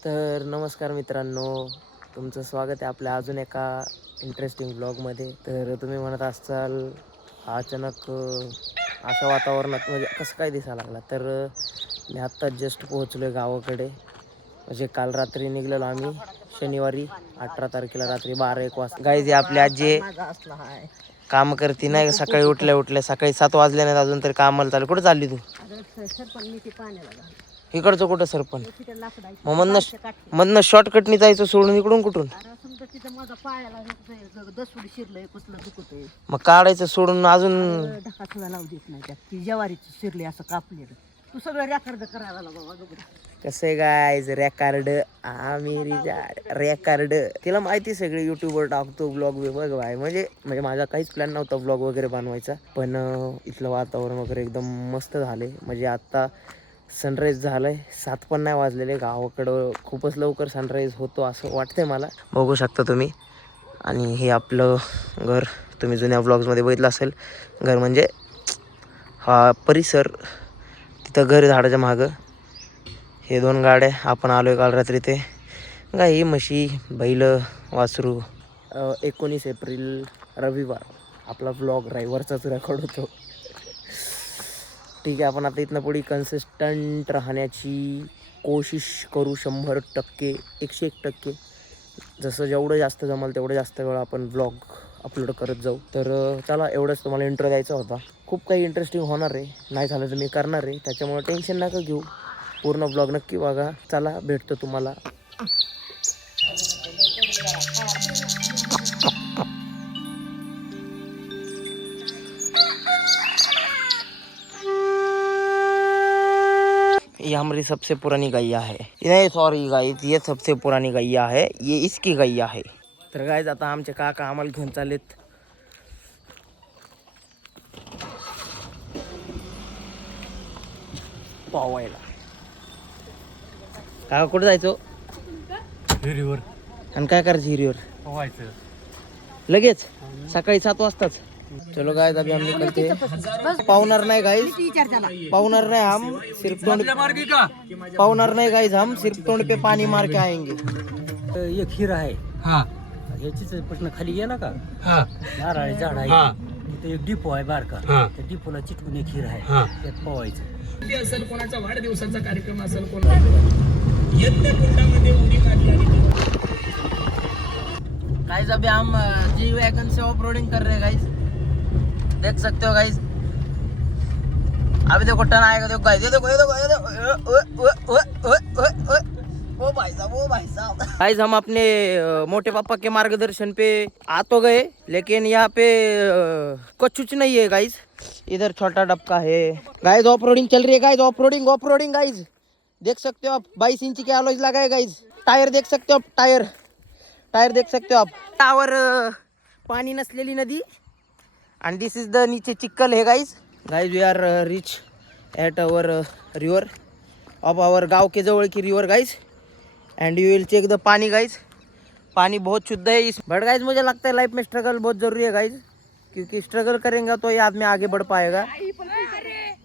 तर नमस्कार मित्रांनो, तुमचं स्वागत आहे आपल्या अजून एका इंटरेस्टिंग ब्लॉगमध्ये. तर तुम्ही म्हणत असाल अचानक अशा वातावरणात म्हणजे कसं काय दिसायला लागला. तर मी आत्ताच जस्ट पोहोचलो आहे गावाकडे. म्हणजे काल रात्री निघलेलो आम्ही शनिवारी 18 तारखेला रात्री 12-1 वाजता. गाईज आपली आजी काम करते नाही, सकाळी उठल्या सकाळी 7 वाजले नाहीत अजून तरी कामाला चालू. कुठं चालली तू? इकडचं कुठं सरपण? मग मधनं शॉर्टकटनी जायचं सोडून इकडून कुठून? मग काढायचं सोडून अजून ज्वारीची शिरली असं कापले तू सगळं रेकॉर्ड करायला कसं आहे गायज रेकॉर्ड रेकॉर्ड तिला माहिती सगळी युट्यूबवर टाकतो ब्लॉग बघ बाय. म्हणजे माझा काहीच प्लॅन नव्हता ब्लॉग वगैरे बनवायचा, पण इथलं वातावरण वगैरे एकदम मस्त झाले. म्हणजे आत्ता सनराईज झालंय, 7 पण नाही वाजलेले. गावाकडं खूपच लवकर सनराईज होतो असं वाटतंय मला. बघू शकता तुम्ही. आणि हे आपलं घर तुम्ही जुन्या ब्लॉग्समध्ये बघितलं असेल. घर म्हणजे हा परिसर, तिथं घर झाडाच्या मागं. हे 2 गाड्या आपण आलोय काल रात्री. ते गाई म्हशी बैल वासरू. 19 एप्रिल रविवार आपला ब्लॉग ड्रायव्हरचाच रेकॉर्ड होतो. ठीक आहे, आपण आता इथनं पुढे कन्सिस्टंट राहण्याची कोशिश करू 100%, 101%. जसं जेवढं जास्त जमल तेवढं जास्त वेळ आपण ब्लॉग अपलोड करत जाऊ. तर चला, एवढंच तुम्हाला इंट्रो द्यायचा होता. खूप काही इंटरेस्टिंग होणार आहे, नाही झालं तर मी करणार आहे, त्याच्यामुळे टेन्शन नका घेऊ. पूर्ण ब्लॉग नक्की बघा. चला, भेटतो तुम्हाला. ये हमारी सबसे पुरानी गैया है. नहीं सॉरी गाइस, ये सबसे पुरानी गैया है, ये इसकी गैया है. तर गाइस आता आमचे काका आम्हाला घेऊन चाललेत पोवायला. काका कुठे जायचो? हिरीवर आणि काय करायचं हिरीवर? पोहायचं लगेच सकाळी 7 वाजताच. चलो गाइस, अभी हम निकलते हैं. पावणार नाही गाइस, पावणार नाही. हम सिर्फ तोंड पावणार नाही गाइस, हम सिर्फ तोंड पे पानी मार के आएंगे. ये खीर आहे. हा ह्याचीच प्रश्न खाली ये ना का हा नारळी झाड आहे. हा. तिथे एक डिपो आहे बारका. हा. त्या डिपोला चिटकून एक खीर आहे. हा. त्यात पोवायचं. असेल, कोणाचा वाढदिवसाचा कार्यक्रम असेल, यज्ञ कुंडामध्ये उडी काढली आणि गाइस अभी हम जी वैगन से ऑफ रोडिंग कर रहे हैं गाइस, देख सकते हो गाइस. अभी देखो टर्न आएगा, देखो गाइस, ये देखो ओ भाई साहब गाइस, हम अपने मोटे पापा के मार्गदर्शन पे आ तो गए, लेकिन यहाँ पे कुछ नहीं है गाइस. इधर छोटा डबका है गाइस. ऑफ रोडिंग चल रही है गाइस, ऑफ रोडिंग गाइस. देख सकते हो आप, 22 इंची के अलॉयज लगा है गाइस. टायर देख सकते हो आप, टायर देख सकते हो आप. टावर पाणी नसलेली नदी. and this is the नीचे चिक्कल है guys. We are reach at our river of our गाँव के जवळ की river guys, and you will check the पानी guys. पानी बहुत शुद्ध है इस. बट guys मुझे लगता है लाइफ में स्ट्रगल बहुत ज़रूरी है guys, क्योंकि स्ट्रगल करेंगे तो ये आदमी आगे बढ़ पाएगा.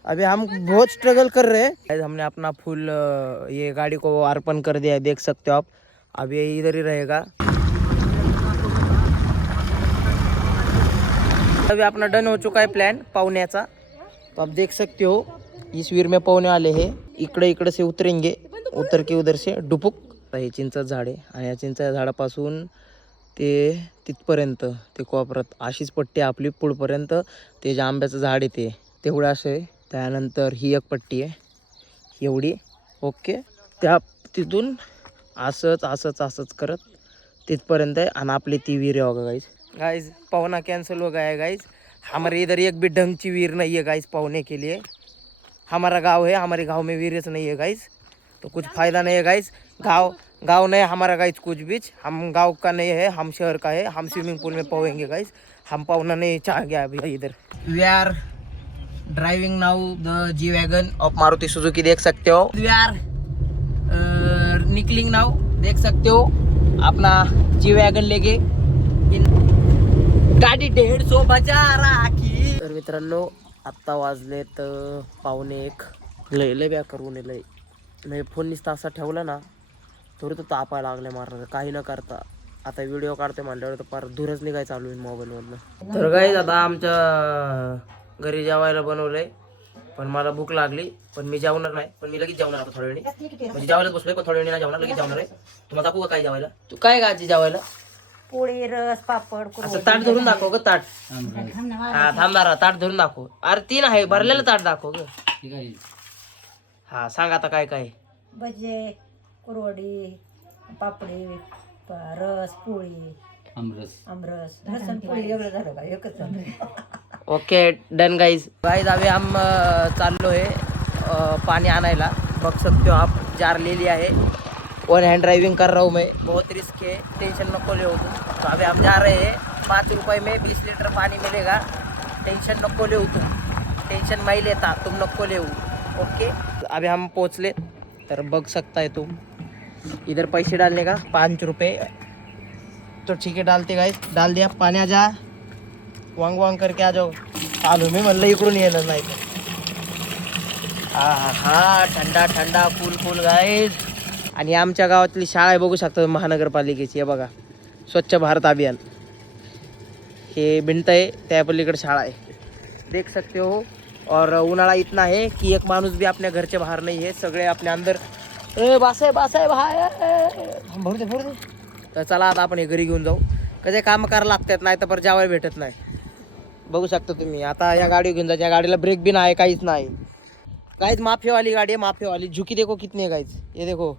अभी हम बहुत स्ट्रगल कर रहे हैं guys. हमने अपना फुल ये गाड़ी को अर्पण कर दिया है, देख सकते हो आप. अभी ये इधर ही रहेगा. अभी अपना डन हो चुका है प्लान पौण्याचा. तो आप देख सकते हो इस वीर में पौने वाले हैं. इकडे से उतरेंगे, उतर के उधर से डुपुक. हे चिंचाचं झाड आहे आणि या चिंचाच्या झाडापासून ते तिथपर्यंत ते कोपऱ्यात अशीच पट्टी आपली पुढपर्यंत. ते जे आंब्याचं झाड आहे ते तेवढं असे. त्यानंतर ही एक पट्टी आहे एवढी. ओके, त्या तिथून असंच करत तिथपर्यंत आहे. आणि आपली ती वीर आहे बघा गाइस. पौना कैंसिल हो गया है गाइस. हमारे इधर एक भी ढंग की वीर नहीं है गाइस पौने के लिए. हमारा गांव है, हमारे गांव में वीर नहीं है गाइस, तो कुछ फ़ायदा नहीं है गाइस. गांव नहीं हमारा गाइस कुछ बीच. हम गांव का नहीं है, हम शहर का है. हम स्विमिंग पूल में पौएंगे गाइस. हम पौना नहीं चाह गया अभी इधर. We are driving now the G wagon of Maruti Suzuki, देख सकते हो. वी आर निकलिंग नाउ, देख सकते हो अपना जी वैगन लेके. गाडी 150 बजा राखी. तर मित्रांनो, आत्ता वाजलेत 12:45. लय बेकार ऊन आहे. लय फोन निसता असा ठेवला ना थोडी तर तापायला लागले मारणार काही न करता आता व्हिडिओ काढतोय म्हणल्यावर तर फार दूरच निघाय चालू आहे मोबाईलमधनं. तर गाईज आता आमच्या घरी जेवायला बनवलंय पण मला भूक लागली पण मी जेवणार नाही पण मी लगेच जेवणार आता थोड्या वेळी म्हणजे जेवायलाच बसलोय पण थोड्या वेळी नाही जेवणार लगेच जेवणार आहे. तुम्हाला दाखवू का काय जेवायला तू काय गाजी जेवायला पोळी रस पापड असं ताट धरून दाखव ग ताट हा थांबणार ताट धरून दाखव अरे तीन आहे भरलेलं ताट दाखव ग हा सांग आता काय काय भजे कुरवडी पापडी रस पोळी आमरस रसन पोळी एवढं झालं का एकच झालं. ओके डन गाइज अभी हम चाललो है पानी आनायला बघ सकते हो आप जार ले लिया है वन हैंड ड्राइविंग कर रहा हूँ मैं बहुत रिस्क है टेंशन नको ले तो अभी हम जा रहे हैं 5 रुपये में 20 लीटर पानी मिलेगा टेंशन नको ले तुम टेंशन मैं लेता तुम नको ले ओके अभी हम पहुँचले तर बघ सकता है तुम इधर पैसे डालने का 5 रुपये तो ठीक है डालते गाइस डाल दिया पानी आ जा वांग वांग करके आ जाओ आलो मी म्हणलं इकडून येणार नाही हा ठंडा ठंडा कूल कूल गाईज. आणि आमच्या गावातली शाळा आहे बघू शकता महानगरपालिकेची आहे बघा स्वच्छ भारत अभियान हे भिंत आहे त्या पलीकडे शाळा आहे देख सकते हो. और उन्हाळा इतना है कि एक माणूस भी अपने घर से बाहर नहीं है सगळे अपने अंदर बासाय भरू दे. तर चला आता आपण हे घरी घेऊन जाऊ कसे काम करायला लागतात नाही तर परत जेवायला भेटत नाही. बघू शकता तुम्ही आता या गाडी घेऊन जायच्या गाडीला ब्रेक भी नाही काहीच नाही गाइस माफी वाली गाड़ी है माफी वाली झुकी देखो कितनी है गाइस ये देखो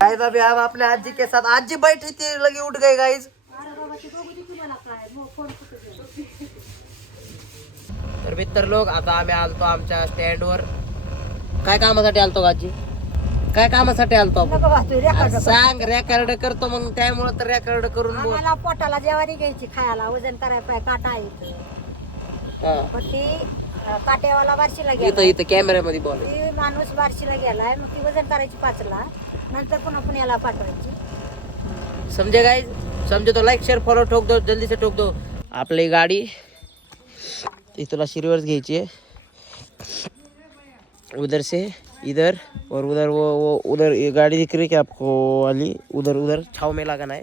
गाइस. अभी हम अपने आजी के साथ आजी बैठी थी लगी उठ गई गाइस. तर मित्र लोक आता आम्ही आलतो आमच्या स्टँडवर काय कामासाठी आलतो आजी काय कामासाठी आलतो आपण सांग रेकॉर्ड करतो मग त्यामुळे तर रेकॉर्ड करून बोल. मला पोटाला जेवारी घ्यायची खायला वजन करायला पाहिजे काटा आहे पण ती काट्यावाला बार्शीला इथं गेला इथं कॅमेऱ्यामध्ये बोल. ती माणूस बार्शीला गेलाय मग ती वजन करायची 5ला नंतर पुन्हा पुण्याला पाठवायची. समझे गाइस समझे तो लाइक शेअर फॉलो ठोक दो जल्दी से ठोक दो. आपली गाडी तुला रिवर्स घ्यायची है उधर से इधर और उधर वो उधर ये गाड़ी दिख रही है क्या आपको वाली उधर उधर छाव में लगाना है.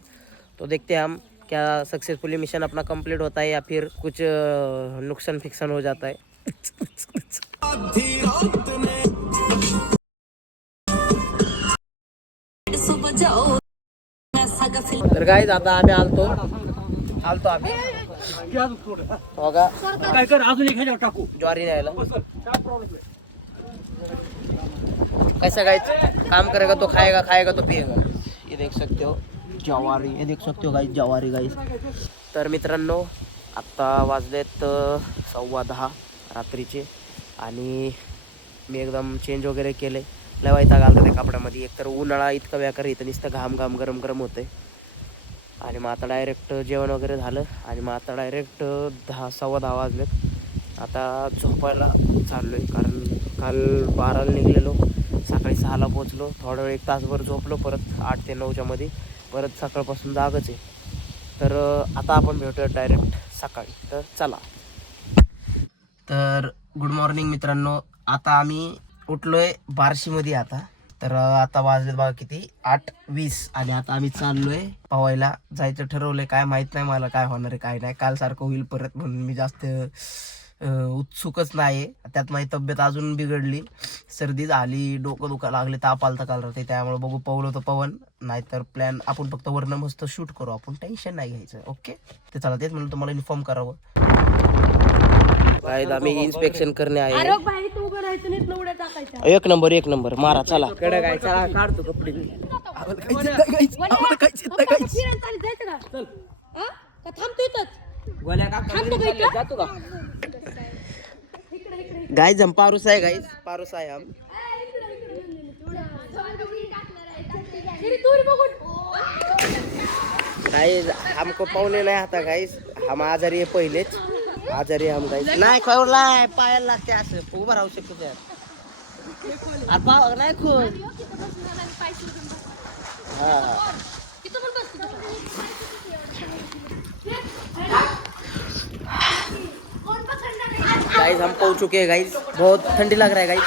तो देखते हैं हम क्या सक्सेसफुली मिशन अपना कंप्लीट होता है या फिर कुछ नुकसान फिक्सन हो जाता है. तर गाइस आता आम्ही आलतो आम्ही बघा काय कर अजून एक ह्याच्यावर टाकू ज्वारी न्यायला कैसा गाइस काम करेगा तो खाएगा तो पिएगा. ये देख सकते हो जवारी हे देख सकते हो गाइस जवारी गाइस. तर मित्रांनो आत्ता वाजलेत 10:15 रात्रीचे आणि मी एकदम चेंज वगैरे केले लय वैताग आला त्या कपड्यामध्ये. एकतर उन्हाळा इतका बेकार इथं नुसतं घाम गरम गरम होते आणि मग आता डायरेक्ट जेवण वगैरे झालं आणि मग आता डायरेक्ट 10:15 वाजलेत. आता झोपायला चाललो आहे कारण काल 12ला निघलेलो सकाळी 6ला पोचलो थोडा वेळ 1 तासभर झोपलो परत 8 ते 9च्या मध्ये परत सकाळपासून जागच आहे. तर आता आपण भेटूया डायरेक्ट सकाळी तर चला. तर गुड मॉर्निंग मित्रांनो आता आम्ही उठलोय बार्शीमध्ये आता. तर आता वाजले बघा किती 8:20 आणि आता आम्ही चाललोय पवायला जायचं ठरवलंय. काय माहित नाही मला काय होणार आहे काय नाही काल सारखं होईल परत म्हणून मी जास्त उत्सुकच नाही. त्यात माझी तब्येत अजून बिघडली सर्दी झाली डोकं दुखायला लागले ताप आलता काल रात्री त्यामुळे बघू पवलं तर पवन नाहीतर प्लॅन आपण फक्त वरनं मस्त शूट करू आपण टेन्शन नाही घ्यायचं ओके. ते चला तेच म्हणून तुम्हाला इन्फॉर्म करावं काय आम्ही इन्स्पेक्शन करणे आहे. एक नंबर मारा चला कडे काय चला काढतो कपडे जातो का गाइस हम पारूस आहे गाइस पारूस आहे हम गाइस हमको पाहुणे नाही आता गाइस हम आजारी आहे पहिलेच आजारी हम गाइस नाही खोलाय पायाला लागते असं उभं राहू शकतो त्यात पाव नाही खोल हा गाइस हम पहुंच चुके हैं गाइस बहुत ठंडी लग रहा है गाइस.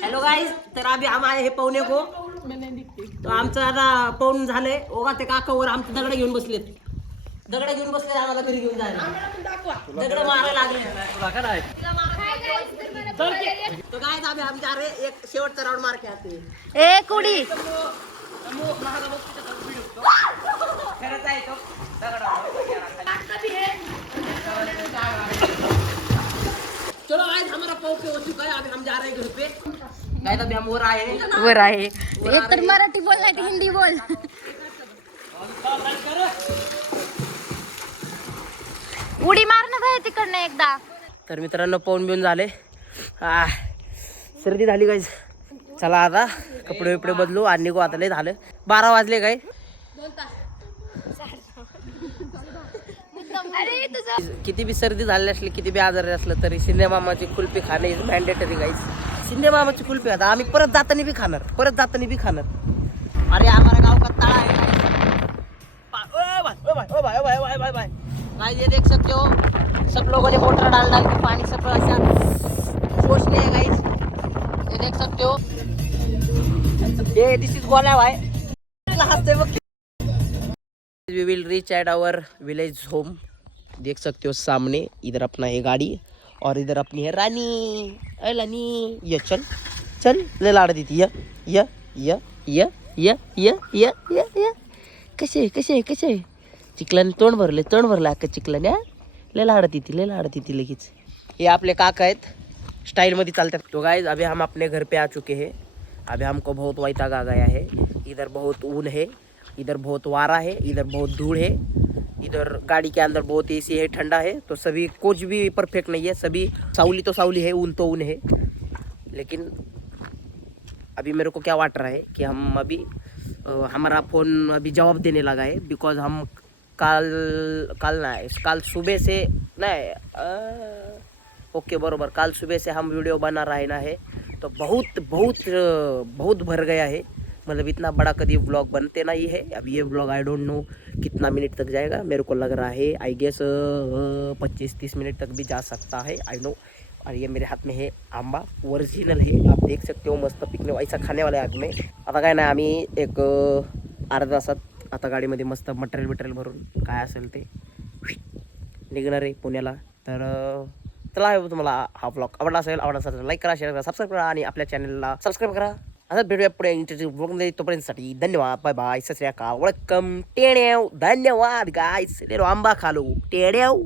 हॅलो गाईज, तर आम्ही हम आए हे पवने को तो आमचं आता पाऊन झालंय. ओघा ते काकावर आमचे दगड घेऊन बसलेत. दगड घेऊन बसले आम्हाला घरी घेऊन जायला. दगड मारायला लागले. तो गाईज आम्ही आमच्या अरे एक शेवटचा राऊंड मार के आते. ए कुडी खरंच आहे तो चलो आज हमारा पाव पे हो चुका है. अभी हम जा रहे हैं घर पे. गाइस अभी हम हो रहा है वर आहे. एक तर मराठी बोल नाही तर हिंदी बोल. उडी मार ना भाई तिकडनं एकदा. तर मित्रांनो पाऊन बिऊन झाले. सर्दी झाली गाईज. चला आता कपडे बिपडे बदलू आणि निघू. आता लय झालं 12 वाजले काय. किती बी सर्दी झाली असली किती बी आजारी असलं तरी शिंदे मामाची कुल्फी खाणे इज मॅन्डेटरी गाईज. शिंदे मामाची कुल्फी आता आम्ही परत जाताना बी खाणार. अरे हमारा गाव का ताळा है गाइस. ये देख सकते हो सब लोगों ने मोटर डाल डाल के पानी सब ऐसा सोच लिया गाइस. ये देख सकते हो ये दिस इज गोला भाई. हंसते वक्त we will reach at our village home. देख सकते हो सामने इधर अपना है गाड़ी और इधर अपनी है रानी. अरे रानी ये चल चल ले लाड़ दी थी. ये कसे चिखलाने तोंड भरलं अख्खं चिखलाने. लय लाडती ती लगेच. ये आपले काका आहेत स्टाइल मध्ये चालतात. तो गाइस अभी हम अपने घर पे आ चुके हैं. अभी हमको बहुत वैताग आ गया है. इधर बहुत ऊन है, इधर बहुत वारा है, इधर बहुत धूल है, इधर गाड़ी के अंदर बहुत एसी है, ठंडा है. तो सभी कुछ भी परफेक्ट नहीं है. सभी सावली तो सावली है, ऊन तो ऊन है. लेकिन अभी मेरे को क्या वाट रहा है कि हम अभी हमारा फ़ोन अभी जवाब देने लगा है. बिकॉज हम काल सुबह से नहीं ओके बरोबर काल सुबह से हम वीडियो बना रहे ना है. तो बहुत भर गया है. मतलब इतना बड़ा कभी व्लॉग बनते नहीं है. अभी ये व्लॉग आई डोंट नो कितना मिनट तक जाएगा. मेरे को लग रहा है आई गेस 25-30 मिनट तक भी जा सकता है. I know. और ये मेरे हाथ में है आंबा ओरिजिनल है. आप देख सकते हो मस्त पिकने ऐसा खाने वाला है आग में. आता काय नाही आम्ही एक अर्धा तासात आता गाडीमध्ये मस्त मटेरियल भरून काय असेल ते निघणार आहे पुण्याला. तर चला तुम्हाला हा व्लॉग आवडला असेल लाईक करा, शेअर करा, सबस्क्राईब करा आणि आपल्या चॅनलला सबस्क्राईब करा. आता भेटूया पुढे इंटरव्ह्यू ब्लॉगमध्ये. तोपर्यंतसाठी धन्यवाद. Bye bye. सत श्री अकाल. वेलकम. टेड्याव. धन्यवाद गाईस. आंबा खालो टेड्याव.